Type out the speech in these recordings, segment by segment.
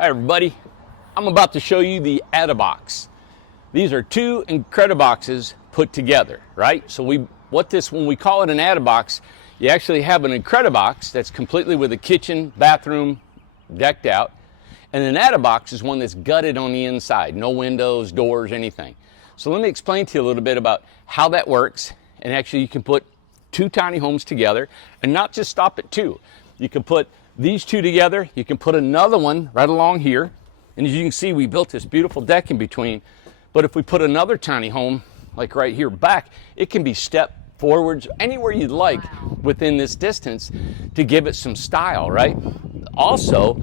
Hi everybody, I'm about to show you the Add-A-Box. These are two Incrediboxes put together, right? So when we call it an Add-A-Box, you actually have an Incredibox that's completely with a kitchen, bathroom, decked out. And an Add-A-Box is one that's gutted on the inside, no windows, doors, anything. So let me explain to you a little bit about how that works. And actually you can put two tiny homes together and not just stop at two. You can put these two together, you can put another one right along here, and as you can see, we built this beautiful deck in between. But if we put another tiny home, like right here back, it can be stepped forwards anywhere you'd like within this distance to give it some style, right? Also,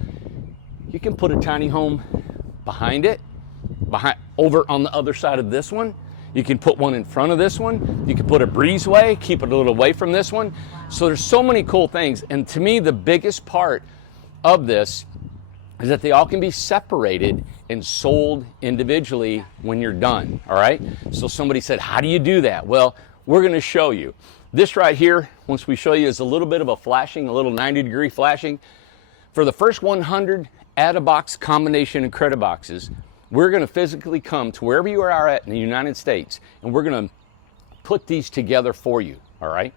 you can put a tiny home behind it, over on the other side of this one. You can put one in front of this one. You can put a breezeway, keep it a little away from this one. So there's so many cool things. And to me, the biggest part of this is that they all can be separated and sold individually when you're done, all right? So somebody said, how do you do that? Well, we're gonna show you. This right here, once we show you, is a little bit of a flashing, a little 90-degree flashing. For the first 100 Add-A-Box combination Incrediboxes, we're going to physically come to wherever you are at in the United States, and we're going to put these together for you, all right?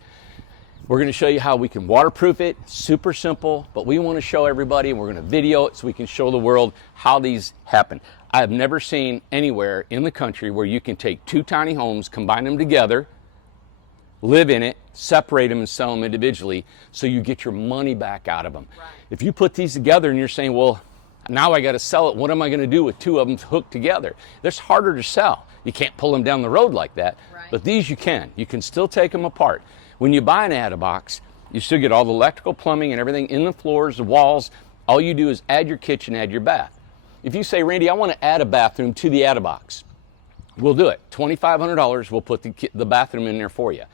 We're going to show you how we can waterproof it, super simple, but we want to show everybody, and we're going to video it so we can show the world how these happen. I have never seen anywhere in the country where you can take two tiny homes, combine them together, live in it, separate them and sell them individually so you get your money back out of them. Right. If you put these together and you're saying, well, now I got to sell it. What am I going to do with two of them hooked together? That's harder to sell. You can't pull them down the road like that. Right. But these you can. You can still take them apart. When you buy an Add-A-Box, you still get all the electrical, plumbing, and everything in the floors, the walls. All you do is add your kitchen, add your bath. If you say, Randy, I want to add a bathroom to the Add-A-Box, we'll do it. $2,500, we'll put the bathroom in there for you.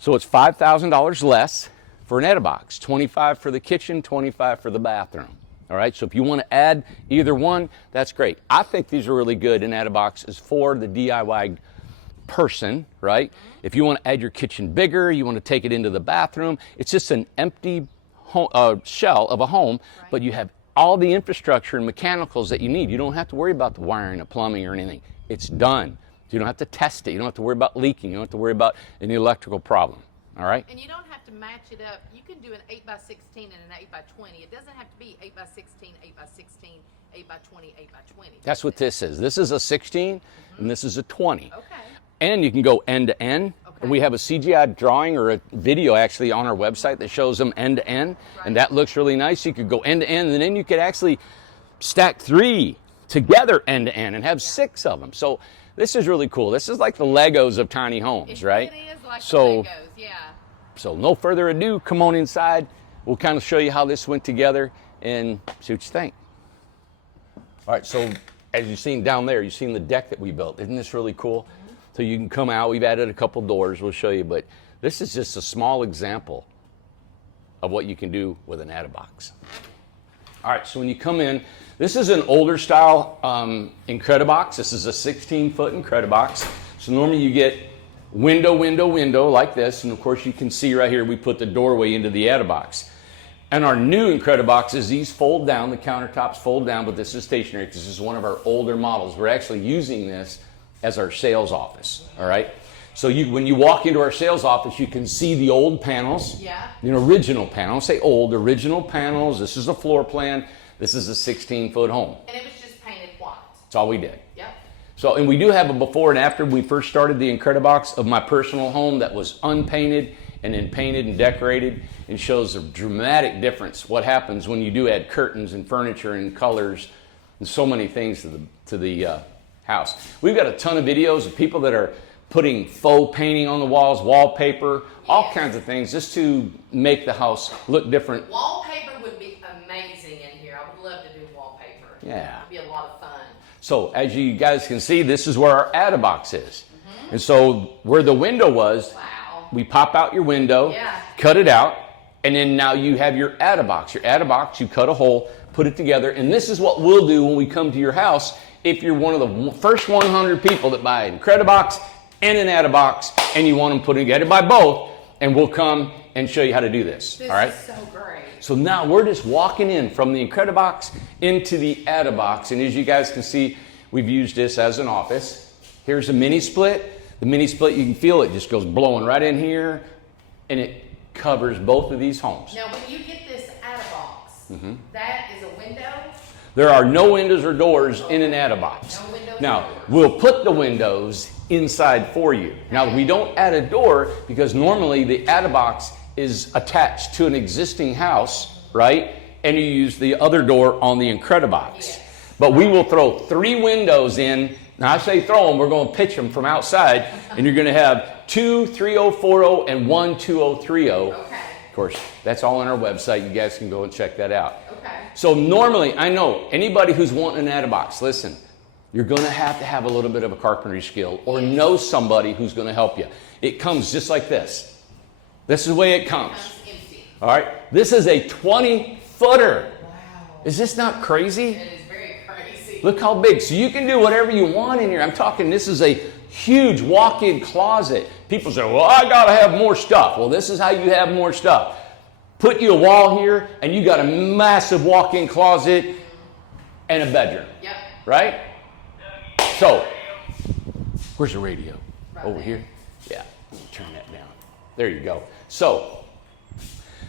So it's $5,000 less for an Add-A-Box. $25,000 for the kitchen, $25,000 for the bathroom. All right, so if you want to add either one, that's great. I think these are really good, and Add-A-Box is for the DIY person, right? If you want to add your kitchen bigger, you want to take it into the bathroom, it's just an empty shell of a home, right, but you have all the infrastructure and mechanicals that you need. You don't have to worry about the wiring, the plumbing, or anything. It's done. You don't have to test it. You don't have to worry about leaking. You don't have to worry about any electrical problem. All right? And you don't have to match it up. You can do an 8x16 and an 8x20. It doesn't have to be 8x16, 8x16, 8x20, 8x20. That's what this is. This is a 16, and this is a 20. Okay. And you can go end to end. Okay. And we have a CGI drawing or a video actually on our website that shows them end to end, right, and that looks really nice. You could go end to end, and then you could actually stack three together end to end and have 6 of them. So this is really cool. This is like the Legos of tiny homes, right? It is like the Legos, yeah. So no further ado, come on inside. We'll kind of show you how this went together and see what you think. All right, so as you've seen down there, you've seen the deck that we built. Isn't this really cool? Mm-hmm. So you can come out. We've added a couple doors. We'll show you, but this is just a small example of what you can do with an Add-A-Box. All right, so when you come in, this is an older style Incredibox. This is a 16-foot Incredibox. So normally you get window like this, and of course you can see right here we put the doorway into the Add-A-Box. And our new Incrediboxes, these fold down, the countertops fold down, but this is stationary because this is one of our older models. We're actually using this as our sales office, all right? So when you walk into our sales office, you can see the old panels, original panels. Say old, original panels. This is a floor plan. This is a 16-foot home. And it was just painted white. That's all we did. Yep. So, and we do have a before and after. We first started the Incredibox of my personal home that was unpainted and then painted and decorated, and shows a dramatic difference what happens when you do add curtains and furniture and colors and so many things to the house. We've got a ton of videos of people that are putting faux painting on the walls, wallpaper, all kinds of things just to make the house look different. Wallpaper would be amazing in here. I would love to do wallpaper. Yeah. It would be a lot of fun. So as you guys can see, this is where our Add-A-Box is. And so where the window was, we pop out your window, cut it out, and then now you have your Add-A-Box. Your Add-A-Box, you cut a hole, put it together, and this is what we'll do when we come to your house if you're one of the first 100 people that buy an Incredibox and an Add-A-Box, and you want them put together by both, and we'll come and show you how to do this. This All right. is so great. So now we're just walking in from the Incredibox into the Add-A-Box, and as you guys can see, we've used this as an office. Here's a mini split. The mini split, you can feel it just goes blowing right in here, and it covers both of these homes. Now, when you get this Add-A-Box, that is a window. There are no windows or doors in an Add-A-Box. No windows or Now, doors. we'll put the windows inside for you. Now, we don't add a door because normally the Add-A-Box is attached to an existing house, right? And you use the other door on the Incredibox. Yes. But we will throw 3 windows in. Now, I say throw them, we're going to pitch them from outside, and you're going to have 2 3040 and 1 2030. Okay. Of course, that's all on our website. You guys can go and check that out. Okay. So normally, I know anybody who's wanting an Add-A-Box, listen, you're going to have a little bit of a carpentry skill or know somebody who's going to help you. It comes just like this. This is the way it comes. It's empty. All right. This is a 20-footer. Wow. Is this not crazy? It is very crazy. Look how big. So you can do whatever you want in here. I'm talking, this is a huge walk-in closet. People say, well, I got to have more stuff. Well, this is how you have more stuff. Put you a wall here, and you got a massive walk-in closet and a bedroom. Yep. Right? So, where's the radio? Right Over there. here? Yeah, let me turn that down. There you go. So,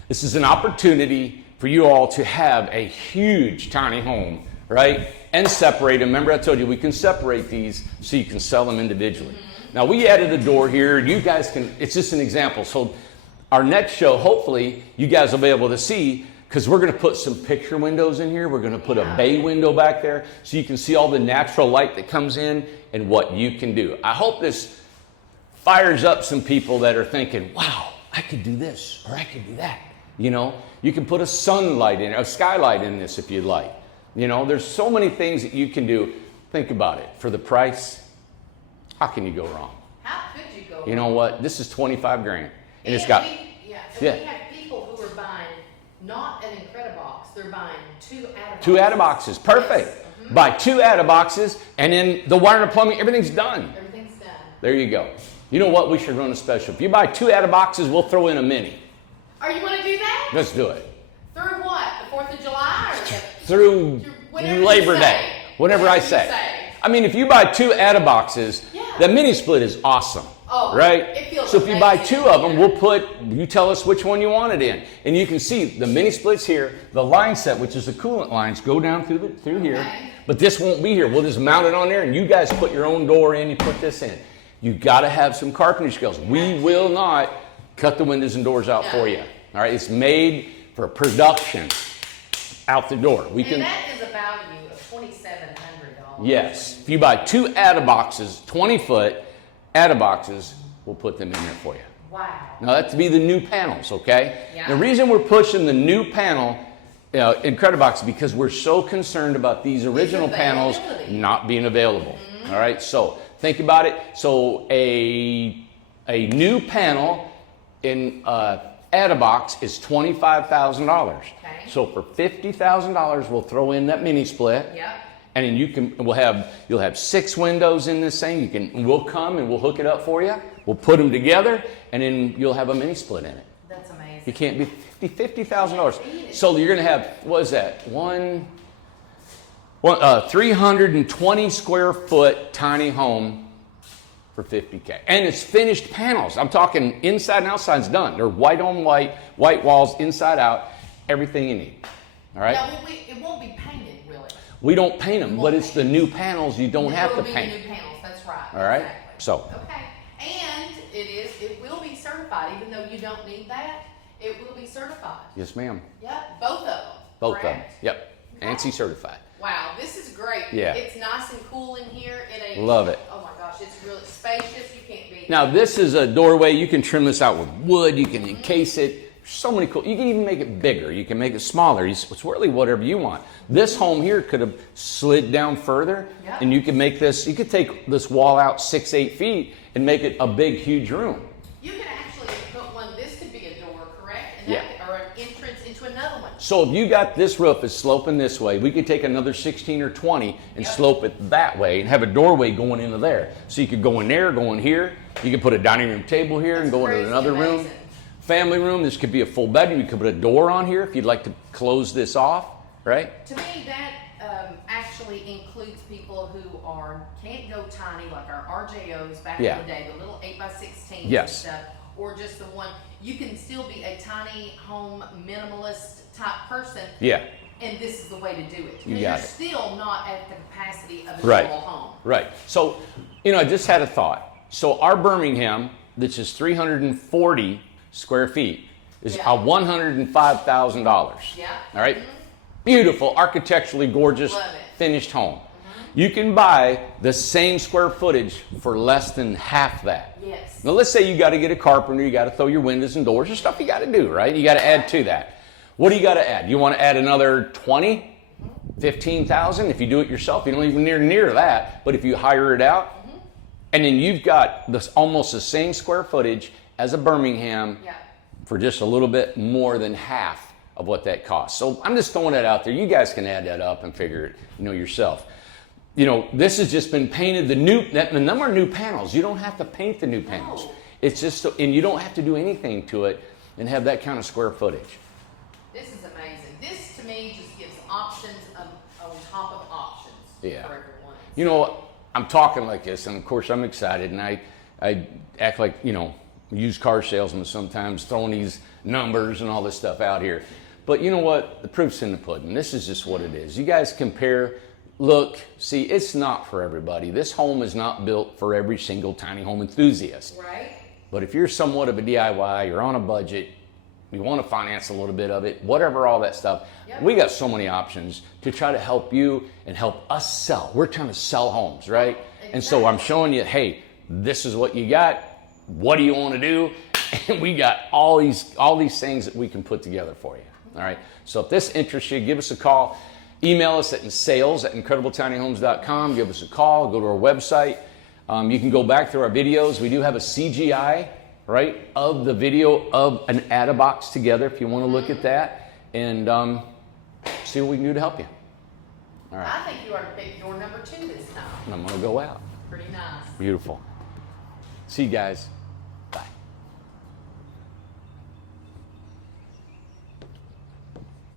this is an opportunity for you all to have a huge tiny home, right? And separate them. Remember I told you we can separate these so you can sell them individually. Now, we added a door here. You guys can, it's just an example. So, our next show, hopefully, you guys will be able to see, because we're going to put some picture windows in here. We're going to put a bay window back there so you can see all the natural light that comes in and what you can do. I hope this fires up some people that are thinking, wow, I could do this or I could do that. You know, you can put a sunlight in, a skylight in this if you'd like. You know, there's so many things that you can do. Think about it. For the price, how can you go wrong? How could you go? You know what? This is 25 grand. And it's And got, we yeah. have people who are buying not an Incredibox, they're buying 2 Add-A-Boxes. 2 Add-A-Boxes, perfect. Yes. Buy 2 Add-A-Boxes, and then the wire and plumbing, everything's done. Everything's done. There you go. You know what? We should run a special. If you buy 2 Add-A-Boxes, we'll throw in a mini. Are you going to do that? Let's do it. Through what? The 4th of July? Or Through whatever you Labor say. Day. Whatever I you say. I mean, if you buy 2 Add-A-Boxes, Yeah. that mini split is awesome. Oh, right? it feels So if you buy amazing. 2 of them, you tell us which one you want it in. And you can see the mini splits here, the line set, which is the coolant lines, go down through here. Okay. But this won't be here. We'll just mount it on there, and you guys put your own door in, you put this in. You got to have some carpentry skills. We will not cut the windows and doors out for you. All right? It's made for production out the door. We And can. that is a value of $2,700. Yes. If you buy 2 Add-A-Boxes, 20-foot Add-A-Boxes, we'll put them in there for you. Wow. Now, that's to be the new panels, okay? Yeah. The reason we're pushing the new panel Incredibox is because we're so concerned about these original panels availability. not being available. All right, so think about it. So a new panel in Add-A-Box is $25,000. Okay. So for $50,000, we'll throw in that mini split. Yep. And then you'll have 6 windows in this thing. We'll come and we'll hook it up for you. We'll put them together, and then you'll have a mini split in it. That's amazing. You can't be $50,000. So you're going to have, what is that? 320 square foot tiny home for $50K. And it's finished panels. I'm talking inside and outside's done. They're white on white, white walls, inside out, everything you need. All right? Now, it won't be painted, really. We don't paint them, but it's the new panels you don't have to It will be paint. the new panels, that's right. All right? Exactly. So, Okay. And it will be certified, even though you don't need that, it will be certified. yes, ma'am. Yep, both of them. Both of them. correct? Yep. ANSI certified. Wow, this is great. Yeah. It's nice and cool in here. It ain't. Love it. Oh my gosh, it's really spacious. You can't beat it. Now, this is a doorway. You can trim this out with wood. You can encase it. So many cool. You can even make it bigger. You can make it smaller. It's really whatever you want. This home here could have slid down further, Yeah. and you could make this. You could take this wall out 6-8 feet and make it a big, huge room. You can actually put one. This could be a door, correct? And Yeah. or an entrance into another one. So if you got this roof is sloping this way, we could take another 16 or 20 and Yep. slope it that way and have a doorway going into there. So you could go in there, go in here. You could put a dining room table here and That's go into crazy another room. amazing. family room. This could be a full bedroom. You could put a door on here if you'd like to close this off, right? To me, that actually includes people who can't go tiny, like our RJOs back Yeah. in the day, the little 8x16 Yes. and stuff, or just the one. You can still be a tiny home minimalist type person, Yeah. and this is the way to do it. You Because got you're it. still not at the capacity of a Right. normal home. Right. So, I just had a thought. So our Birmingham, which is 340 square feet, is Yeah. a $105,000. Yeah. All right. Beautiful, architecturally gorgeous, Love it. finished home. You can buy the same square footage for less than half that. Yes. Now let's say you got to get a carpenter, you got to throw your windows and doors, there's stuff you got to do, right? You got to add to that. What do you got to add? You want to add another 20, 15,000? If you do it yourself, you don't even near that. But if you hire it out, and then you've got almost the same square footage as a Birmingham Yeah. for just a little bit more than half of what that costs. So I'm just throwing that out there. You guys can add that up and figure it, yourself. This has just been painted. And them are new panels. You don't have to paint the new panels. No. It's just, and you don't have to do anything to it and have that kind of square footage. This is amazing. This to me just gives options on top of options Yeah. for everyone. I'm talking like this, and of course I'm excited, and I act like, used car salesman sometimes, throwing these numbers and all this stuff out here. But you know what? The proof's in the pudding. This is just what it is. You guys compare, look, see, it's not for everybody. This home is not built for every single tiny home enthusiast. Right? But if you're somewhat of a DIY, you're on a budget, you want to finance a little bit of it, whatever, all that stuff, Yep. we got so many options to try to help you and help us sell. We're trying to sell homes, right? And so I'm showing you, hey, this is what you got. What do you want to do? And we got all these things that we can put together for you. All right. So if this interests you, give us a call. Email us at sales@incredibletinyhomes.com. Give us a call. Go to our website. You can go back through our videos. We do have a CGI, right, of the video of an Add-A-Box together if you want to look at that and see what we can do to help you. All right. I think you ought to pick door number 2 this time. And I'm going to go out. Pretty nice. Beautiful. See you guys.